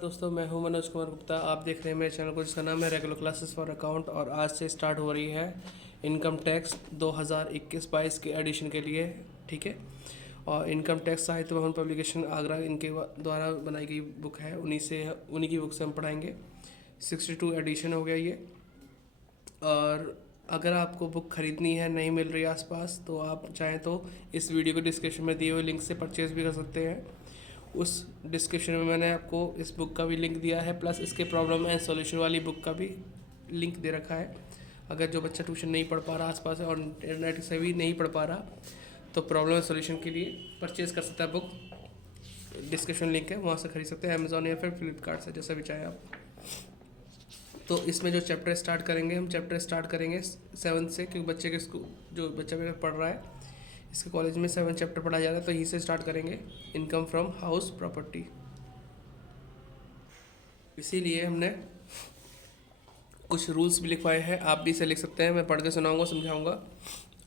दोस्तों, मैं हूं मनोज कुमार गुप्ता। आप देख रहे हैं मेरे चैनल को, जिसका नाम है रेगुलर क्लासेस फॉर अकाउंट। और आज से स्टार्ट हो रही है इनकम टैक्स 2021-22 के एडिशन के लिए। ठीक है। और इनकम टैक्स साहित्य भवन पब्लिकेशन आगरा इनके द्वारा बनाई गई बुक है। उन्हीं की बुक से हम पढ़ाएंगे। 62 एडिशन हो गया ये। और अगर आपको बुक ख़रीदनी है, नहीं मिल रही आसपास, तो आप चाहें तो इस वीडियो के डिस्क्रिप्शन में दिए हुए लिंक से परचेज़ भी कर सकते हैं। उस डिस्क्रिप्शन में मैंने आपको इस बुक का भी लिंक दिया है, प्लस इसके प्रॉब्लम एंड सॉल्यूशन वाली बुक का भी लिंक दे रखा है। अगर जो बच्चा ट्यूशन नहीं पढ़ पा रहा आसपास है और इंटरनेट से भी नहीं पढ़ पा रहा, तो प्रॉब्लम एंड सॉल्यूशन के लिए परचेज़ कर सकता है बुक। डिस्क्रिप्शन लिंक है, वहाँ से खरीद सकते हैं, अमेज़ॉन या फिर फ्लिपकार्ट से, जैसा भी चाहे आप। तो इसमें जो चैप्टर स्टार्ट करेंगे, हम चैप्टर स्टार्ट करेंगे 7 से, क्योंकि बच्चे के स्कूल जो बच्चा मेरा पढ़ रहा है, इसके कॉलेज में 7 चैप्टर पढ़ा जा रहा है, तो यहीं से स्टार्ट करेंगे, इनकम फ्रॉम हाउस प्रॉपर्टी। इसीलिए हमने कुछ रूल्स भी लिखवाए हैं। आप भी इसे लिख सकते हैं, मैं पढ़ के सुनाऊंगा, समझाऊंगा,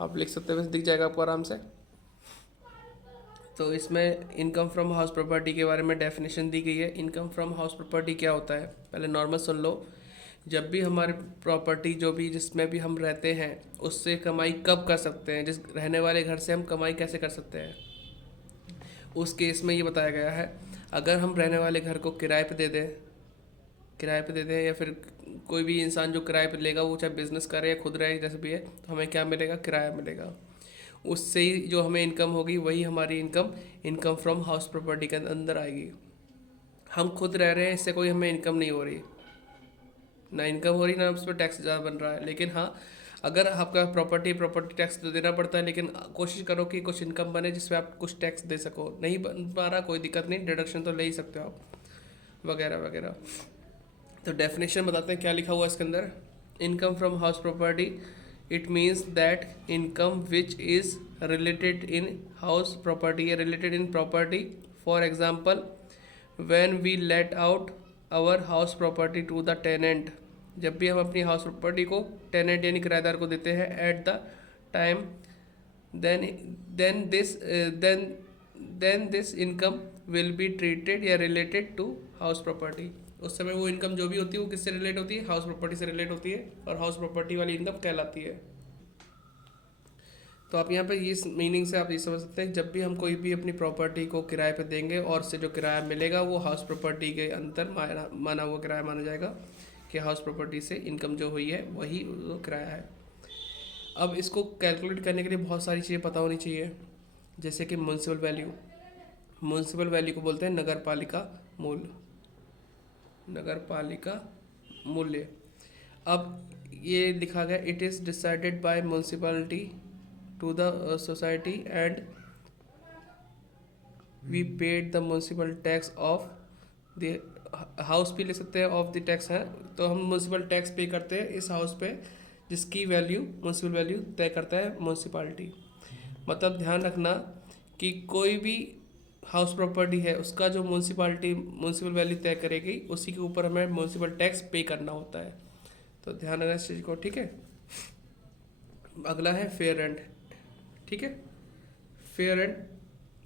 आप लिख सकते हैं, वैसे दिख जाएगा आपको आराम से। तो इसमें इनकम फ्रॉम हाउस प्रॉपर्टी के बारे में डेफिनेशन दी गई है। इनकम फ्रॉम हाउस प्रॉपर्टी क्या होता है, पहले नॉर्मल सुन लो। जब भी हमारी प्रॉपर्टी, जो भी जिसमें भी हम रहते हैं, उससे कमाई कब कर सकते हैं, जिस रहने वाले घर से हम कमाई कैसे कर सकते हैं, उस केस में ये बताया गया है। अगर हम रहने वाले घर को किराए पे दे दें या फिर कोई भी इंसान जो किराए पे लेगा, वो चाहे बिजनेस करे या खुद रहे, जैसे भी है, तो हमें क्या मिलेगा, किराया मिलेगा। उससे ही जो हमें इनकम होगी, वही हमारी इनकम फ्रॉम हाउस प्रॉपर्टी के अंदर आएगी। हम खुद रह रहे हैं, इससे कोई हमें इनकम नहीं हो रही, ना इनकम हो रही, ना उस पर टैक्स ज़्यादा बन रहा है। लेकिन हाँ, अगर आपका प्रॉपर्टी टैक्स तो देना पड़ता है, लेकिन कोशिश करो कि कुछ इनकम बने जिसमें आप कुछ टैक्स दे सको। नहीं बन पा रहा, कोई दिक्कत नहीं, डिडक्शन तो ले ही सकते हो आप, वगैरह वगैरह। तो डेफिनेशन बताते हैं क्या लिखा हुआ है इसके अंदर। Income from house property, it means that income which is related in house property या related in property. For example, when we let out our house property to the tenant, जब भी हम अपनी हाउस प्रॉपर्टी को tenant यानी किराएदार को देते हैं, at the time, then then this then then this income will be treated या रिलेटेड टू हाउस प्रॉपर्टी। उस समय वो इनकम जो भी होती है, वो किससे रिलेट होती है, हाउस प्रॉपर्टी से रिलेट होती है, और हाउस प्रॉपर्टी वाली इनकम कहलाती है। तो आप यहाँ पे इस मीनिंग से आप ये समझ सकते हैं, जब भी हम कोई भी अपनी प्रॉपर्टी को किराए पे देंगे और उससे जो किराया मिलेगा, वो हाउस प्रॉपर्टी के अंदर माना हुआ किराया माना जाएगा, कि हाउस प्रॉपर्टी से इनकम जो हुई है वही वो किराया है। अब इसको कैलकुलेट करने के लिए बहुत सारी चीज़ें पता होनी चाहिए, जैसे कि म्यूनसिपल वैल्यू को बोलते हैं नगर पालिका मूल्य। अब ये लिखा गया, it is decided by municipality to the society and we paid the municipal tax of the house भी ले सकते हैं, ऑफ द टैक्स है, तो हम म्यूनसिपल टैक्स पे करते हैं इस हाउस पे, जिसकी वैल्यू म्यूनसिपल वैल्यू तय करता है म्यूनसिपालिटी। मतलब ध्यान रखना कि कोई भी हाउस प्रॉपर्टी है, उसका जो म्यूनसिपल वैल्यू तय करेगी, उसी के ऊपर हमें म्यूनसिपल टैक्स पे करना होता है। तो ध्यान रखना इस चीज़ को, ठीक है। अगला है फेयर रेंट, ठीक है। फेयर रेंट,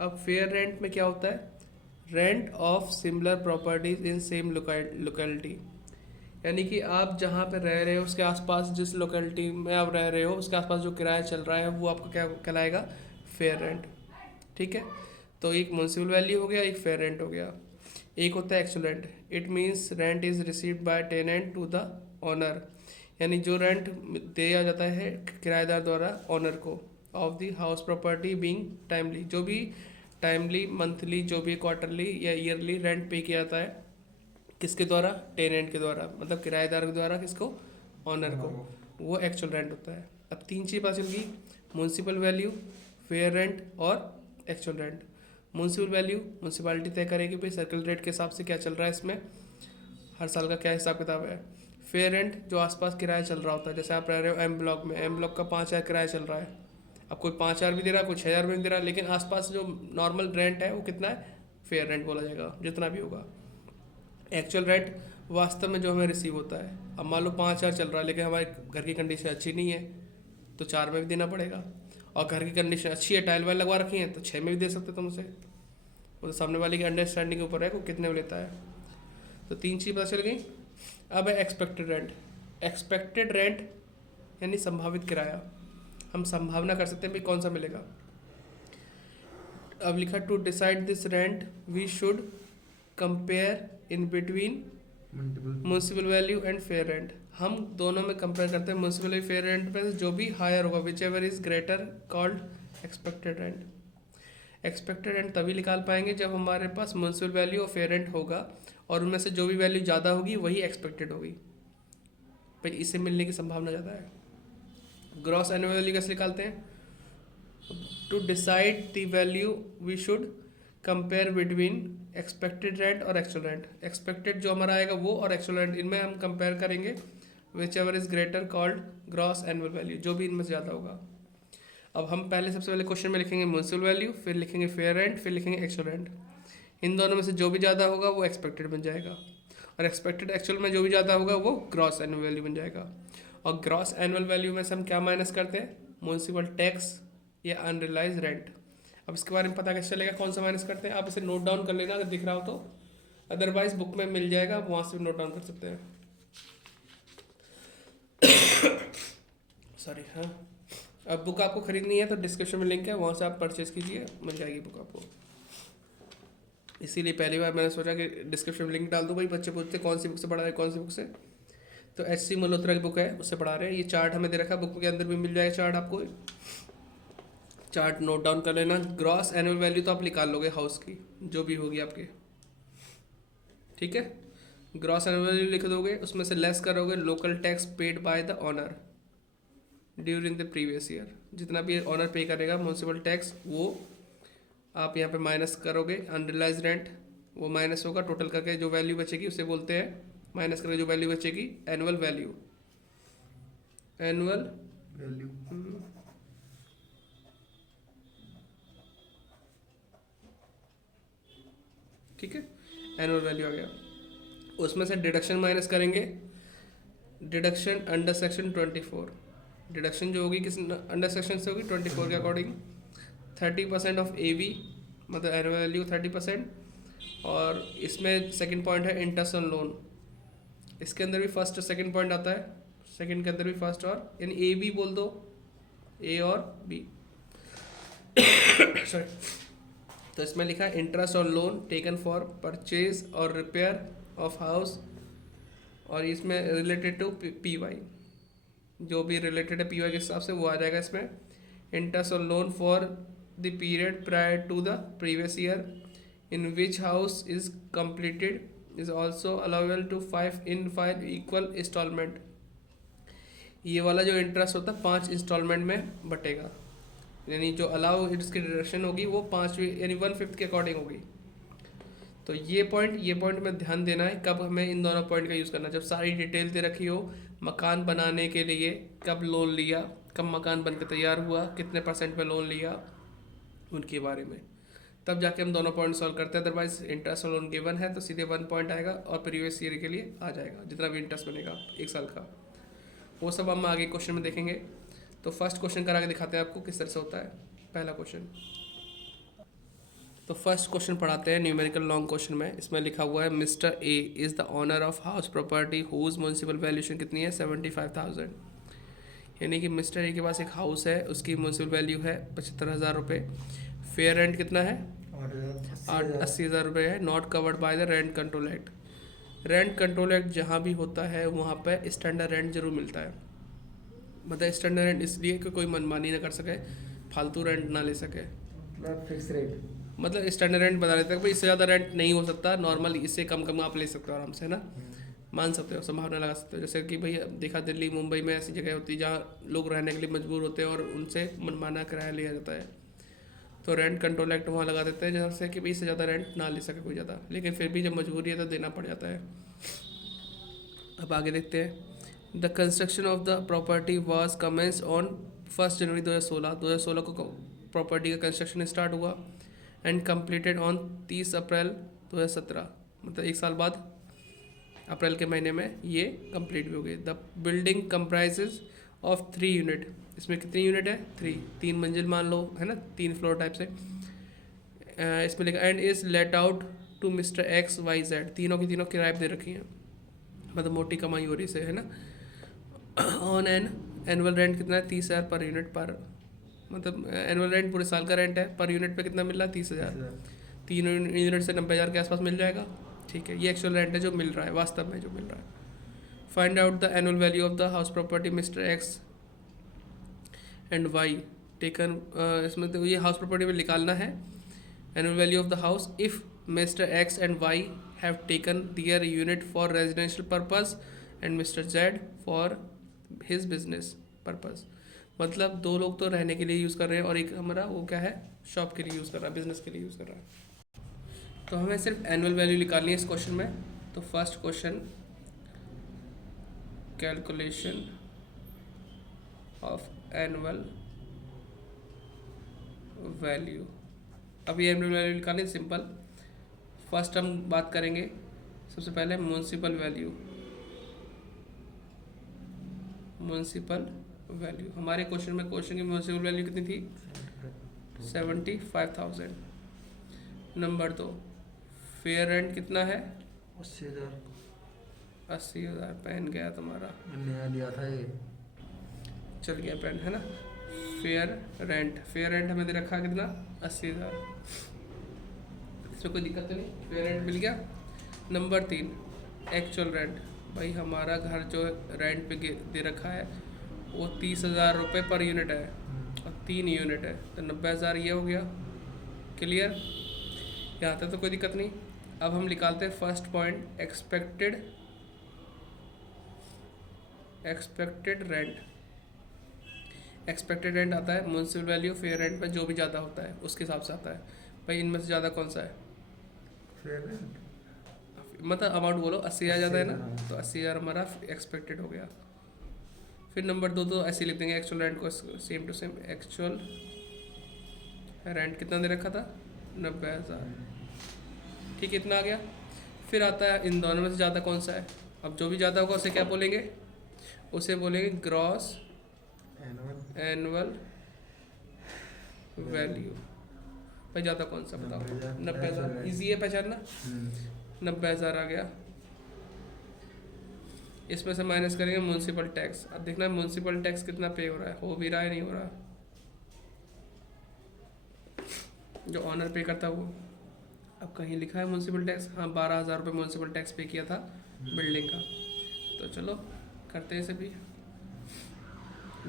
अब फेयर रेंट में क्या होता है, rent of similar properties in same locality, यानी कि आप जहाँ पे रह रहे हो, उसके आसपास, जिस लोकेलिटी में आप रह रहे हो, उसके आसपास जो किराया चल रहा है, वो आपका क्या कहलाएगा, फेयर रेंट, ठीक है। तो एक म्यूनसिपल वैल्यू हो गया, एक फेयर रेंट हो गया। एक होता है actual rent, it means rent is received by tenant to the owner, यानी जो रेंट दिया जाता है किराएदार द्वारा ओनर को, of the house property being timely, जो भी टाइमली, मंथली, जो भी क्वार्टरली या ईयरली रेंट पे किया जाता है, किसके द्वारा, टेनेंट के द्वारा, मतलब किराएदार के द्वारा, किसको, ओनर को, वो एक्चुअल रेंट होता है। अब 3 चीज़ पता चल गई, म्यूनसिपल वैल्यू, फेयर रेंट और actual rent. Municipal value municipality तय करेगी, भाई सर्कल रेट के हिसाब से क्या चल रहा है, इसमें हर साल का क्या हिसाब किताब है। फेयर रेंट, जो आसपास किराया चल रहा होता है, जैसे आप रह रहे हो एम ब्लॉक में, एम ब्लॉक का 5,000 किराया चल रहा है, अब कोई 5,000 भी दे रहा है, कोई 6,000 भी दे रहा है, लेकिन आसपास जो नॉर्मल रेंट है वो कितना है, फेयर रेंट बोला जाएगा, जितना भी होगा। एक्चुअल रेंट वास्तव में जो हमें रिसीव होता है, अब मान लो 5,000 चल रहा है, लेकिन हमारे घर की कंडीशन अच्छी नहीं है, तो 4 में भी देना पड़ेगा, और घर की कंडीशन अच्छी है, टाइल वाइल लगवा रखी है, तो 6 में भी दे सकते तुमसे, वो तो सामने वाले की अंडरस्टैंडिंग के ऊपर है, वो कितने में लेता है। तो 3 चीज़ पता चल गई। अब है एक्सपेक्टेड रेंट। एक्सपेक्टेड रेंट यानी संभावित किराया, हम संभावना कर सकते हैं भाई कौन सा मिलेगा। अब लिखा to decide this rent we should compare in between municipal value and fair rent. हम दोनों में कंपेयर करते हैं म्यूनसिपल वैल्यू फेयर रेंट पे, जो भी हायर होगा which ever is greater called expected rent. Expected rent तभी निकाल पाएंगे जब हमारे पास म्यूनसिपल वैल्यू और फेयर रेंट होगा, और उनमें से जो भी वैल्यू ज़्यादा होगी वही एक्सपेक्टेड होगी, भाई इससे मिलने की संभावना ज़्यादा है। ग्रॉस एनुअल वैल्यू कैसे निकालते हैं? To decide the value we should compare between expected rent और एक्चुअल रेंट। एक्सपेक्टेड जो हमारा आएगा वो और एक्चुअल रेंट, इनमें हम कंपेयर करेंगे which ever is greater called gross annual value, जो भी इनमें से ज़्यादा होगा। अब हम पहले सबसे पहले क्वेश्चन में लिखेंगे म्यूनसिपल वैल्यू, फिर लिखेंगे फेयर रेंट, फिर लिखेंगे एक्चुअल रेंट। इन दोनों में से जो भी ज़्यादा होगा वो एक्सपेक्टेड बन जाएगा, और एक्सपेक्टेड एक्चुअल में जो भी ज़्यादा होगा वो ग्रॉस एनुअल वैल्यू बन जाएगा। और ग्रॉस एनुअल वैल्यू में से हम क्या माइनस करते हैं? म्यूनसिपल टैक्स या अनरियलाइज रेंट। अब इसके बारे में पता कैसे चलेगा कौन सा माइनस करते हैं? आप इसे नोट डाउन कर लेना अगर दिख रहा हो तो, अदरवाइज बुक में मिल जाएगा, आप वहाँ से भी नोट डाउन कर सकते हैं। सॉरी, हाँ। अब बुक आपको खरीदनी है तो डिस्क्रिप्शन में लिंक है, वहाँ से आप परचेज कीजिए, मिल जाएगी बुक आपको। इसीलिए पहली बार मैंने सोचा कि डिस्क्रिप्शन में लिंक डाल दूँ, भाई बच्चे पूछते कौन सी बुक से पढ़ा रहे, कौन सी बुक से। तो एच.सी. मल्होत्रा की बुक है, उससे पढ़ा रहे हैं। ये चार्ट हमें दे रखा है, बुक के अंदर भी मिल जाएगा चार्ट आपको, चार्ट नोट डाउन कर लेना। ग्रॉस एनुअल वैल्यू तो आप निकाल लोगे हाउस की, जो भी होगी आपके, ठीक है। ग्रॉस एनुअल वैल्यू लिख दोगे, उसमें से लेस करोगे local tax paid by the owner during the previous year. जितना भी ऑनर पे करेगा म्यूनसिपल टैक्स, वो आप यहाँ पे माइनस करोगे। अनरियलाइज रेंट वो माइनस होगा, टोटल करके जो वैल्यू बचेगी उसे बोलते हैं, माइनस करके जो वैल्यू बचेगी एनुअल वैल्यू। एनुअल वैल्यू ठीक है, एनुअल वैल्यू आ गया। उसमें से डिडक्शन माइनस करेंगे, डिडक्शन अंडर सेक्शन 24। डिडक्शन जो होगी किस अंडर सेक्शन से होगी? 24 के अकॉर्डिंग। 30% ऑफ AV मतलब एनुअल वैल्यू 30%। और इसमें सेकंड पॉइंट है इंटरेस्ट ऑन लोन। इसके अंदर भी फर्स्ट और सेकंड पॉइंट आता है, सेकंड के अंदर भी फर्स्ट और, यानी AB बोल दो, A और B। सॉरी। तो इसमें लिखा है interest on loan taken for purchase और रिपेयर ऑफ हाउस, और इसमें रिलेटेड टू PY, जो भी रिलेटेड है PY के हिसाब से वो आ जाएगा इसमें। Interest on loan for the period prior to the previous year in which house is completed is also allowable to 5 equal instalment. ये वाला जो इंटरेस्ट होता है 5 इंस्टॉलमेंट में बटेगा, यानी जो अलाउ इसकी डिडक्शन होगी वो 5वीं यानी 1/5 के अकॉर्डिंग होगी। तो ये पॉइंट में ध्यान देना है कब हमें इन दोनों पॉइंट का यूज़ करना है। जब सारी डिटेल दे रखी हो, मकान बनाने के लिए कब लोन लिया, कब मकान बनकर तैयार हुआ, कितने % पे लोन लिया, उनके बारे में, तब जाके हम दोनों पॉइंट सॉल्व करते हैं। अदरवाइज इंटरेस्ट लोन गिवन है तो सीधे 1 पॉइंट आएगा और प्रीवियस ईयर के लिए आ जाएगा, जितना भी इंटरेस्ट बनेगा 1 साल का, वो सब हम आगे क्वेश्चन में देखेंगे। तो फर्स्ट क्वेश्चन करा के दिखाते हैं आपको किस तरह से होता है। पहला क्वेश्चन, तो फर्स्ट क्वेश्चन पढ़ाते हैं न्यूमेरिकल लॉन्ग क्वेश्चन में। इसमें लिखा हुआ है mister A is the owner of house property whose municipal valuation कितनी है? 75,000। यानी कि मिस्टर ए के पास एक हाउस है, उसकी म्यूनसिपल वैल्यू है 75,000 रुपये। फेयर रेंट कितना है? 80,000 रुपये है। Not covered by the rent control act. Rent control act जहाँ भी होता है वहाँ पर स्टैंडर्ड रेंट जरूर मिलता है। मतलब स्टैंडर्ड रेंट इसलिए कि कोई मनमानी ना कर सके, फालतू रेंट ना ले सके, फिक्स रेट, मतलब स्टैंडर्ड रेंट बता देते हैं भाई इससे ज़्यादा रेंट नहीं हो सकता, नॉर्मल इससे कम आप ले सकते हो आराम से, है ना, मान सकते हो, संभावना लगा सकते हो। जैसे कि भाई देखा दिल्ली मुंबई में ऐसी जगह होती है जहाँ लोग रहने के लिए मजबूर होते हैं और उनसे मनमाना किराया लिया जाता है, तो रेंट कंट्रोल एक्ट वहाँ लगा देते हैं जैसे कि भाई इससे ज़्यादा रेंट ना ले सके कोई ज़्यादा, लेकिन फिर भी जब मजबूरी है तो देना पड़ जाता है। अब आगे देखते हैं। The construction of the property was commenced on 1 January 2016 को प्रॉपर्टी का कंस्ट्रक्शन स्टार्ट हुआ एंड कम्प्लीटेड ऑन 30 अप्रैल 2017, मतलब 1 साल बाद अप्रैल के महीने में ये कंप्लीट भी हो गई। The building comprises of 3 unit. इसमें कितनी यूनिट है? 3 मंजिल मान लो, है ना, 3 फ्लोर टाइप से। इसमें लिखा and is let out to mister X Y Z, तीनों की तीनों किराए पे दे रखी हैं, मतलब मोटी कमाई हो रही से, है ना। ऑन एन एनुअल रेंट कितना है 30,000 पर यूनिट पर, मतलब एनुअल रेंट पूरे साल का रेंट है, पर यूनिट पे कितना मिल रहा है 30,000, 3 यूनिट से 90,000 के आसपास मिल जाएगा। ठीक है, ये एक्चुअल रेंट है जो मिल रहा है, वास्तव में जो मिल रहा है। Find out the annual value of the house property mister X and Y taken, इसमें तो ये हाउस प्रॉपर्टी में निकालना है annual value of the house if mister X and Y have taken their unit for residential purpose and mister Z for his business purpose. मतलब दो लोग तो रहने के लिए यूज़ कर रहे हैं और एक हमारा वो क्या है शॉप के लिए यूज़ कर रहा है, बिजनेस के लिए यूज़ कर रहा है। तो हमें सिर्फ एनुअल वैल्यू निकालनी है इस क्वेश्चन में। तो first question, calculation of annual value. अब ये एनुअल वैल्यू निकालनी सिंपल। फर्स्ट हम बात करेंगे सबसे पहले म्युनिसिपल वैल्यू। म्युनिसिपल वैल्यू हमारे क्वेश्चन में, क्वेश्चन की म्युनिसिपल वैल्यू कितनी थी 75,000। नंबर 2, फेयर रेंट कितना है 80,000। 80,000। पेन गया तुम्हारा, नया लिया था ये, चल गया पेन, है ना। फेयर रेंट हमें दे रखा कितना 80,000, इसमें कोई दिक्कत तो नहीं, फेयर रेंट मिल गया। Number 3, actual rent. भाई हमारा घर जो रेंट पे दे रखा है वो 30,000 रुपये पर यूनिट है और 3 यूनिट है, तो 90,000 ये हो गया। क्लियर, यहाँ तक तो कोई दिक्कत नहीं। अब हम निकालते हैं first point, expected rent. Expected rent आता है म्युनिसिपल वैल्यू फेयर रेंट पे जो भी ज़्यादा होता है उसके हिसाब से आता है। भाई इनमें से ज़्यादा कौन सा है, फेयर रेंट, मतलब अमाउंट बोलो, 80,000 ज़्यादा है ना, 80,000। तो 80,000 हमारा एक्सपेक्टेड हो गया। फिर नंबर 2 तो ऐसे लिख देंगे एक्चुअल रेंट को same to same. Actual rent कितना दे रखा था 90,000, ठीक, इतना आ गया। फिर आता है इन दोनों में से ज़्यादा कौन सा है। अब जो भी ज़्यादा होगा उसे क्या बोलेंगे, उसे बोलेंगे ग्रॉस एनुअल वैल्यू। भाई ज़्यादा कौन सा बताओ, 90,000, ईजी है पहचानना। 90,000 आ गया। इसमें से माइनस करेंगे म्युनिसिपल टैक्स। अब देखना म्युनिसिपल टैक्स कितना पे हो रहा है, हो भी रहा है नहीं हो रहा, जो ऑनर पे करता है वो। अब कहीं लिखा है म्युनिसिपल टैक्स, हाँ 12,000 रुपये म्युनिसिपल टैक्स पे किया था बिल्डिंग का। तो चलो करते हैं इसे भी,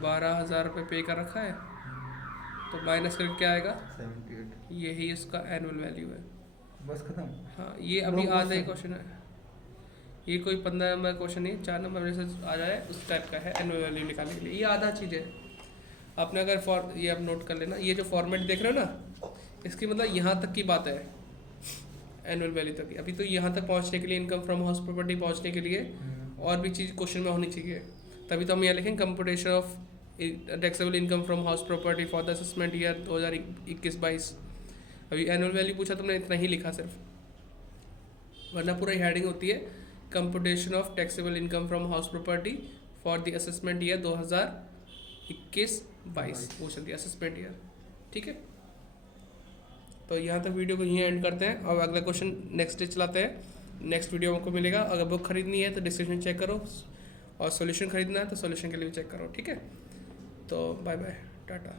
12,000 रुपये पे कर रखा है, तो माइनस करके क्या आएगा 78। यही इसका एनुअल वैल्यू है। बस खत्म। हाँ ये अभी आधा ही क्वेश्चन है, ये कोई 15 नंबर क्वेश्चन नहीं, 4 नंबर में से आ जाए उस टाइप का है एनुअल वैल्यू निकालने के लिए। ये आधा चीज़ है। आपने अगर ये आप नोट कर लेना, ये जो फॉर्मेट देख रहे हो ना, इसकी मतलब यहाँ तक की बात है एनुअल वैल्यू तक। अभी तो यहाँ तक पहुँचने के लिए, इनकम फ्रॉम हाउस प्रॉपर्टी पहुँचने के लिए और भी चीज़ क्वेश्चन में होनी चाहिए, तभी तो हम यहाँ लिखेंगे computation of taxable income from house property for the assessment year 2021-22। अभी एनुअल वैल्यू पूछा तुमने, इतना ही लिखा सिर्फ, वरना पूरा हेडिंग होती है computation of taxable income from house property for the assessment year 2021-22, वो चलती है असेसमेंट ईयर। ठीक है, तो यहाँ तक वीडियो को यहीं एंड करते हैं और अगला क्वेश्चन नेक्स्ट डे चलाते हैं। नेक्स्ट वीडियो आपको मिलेगा। अगर बुक खरीदनी है तो डिस्क्रिप्शन चेक करो, और सॉल्यूशन खरीदना है तो सॉल्यूशन के लिए भी चेक करो। ठीक है, तो बाय बाय, टाटा।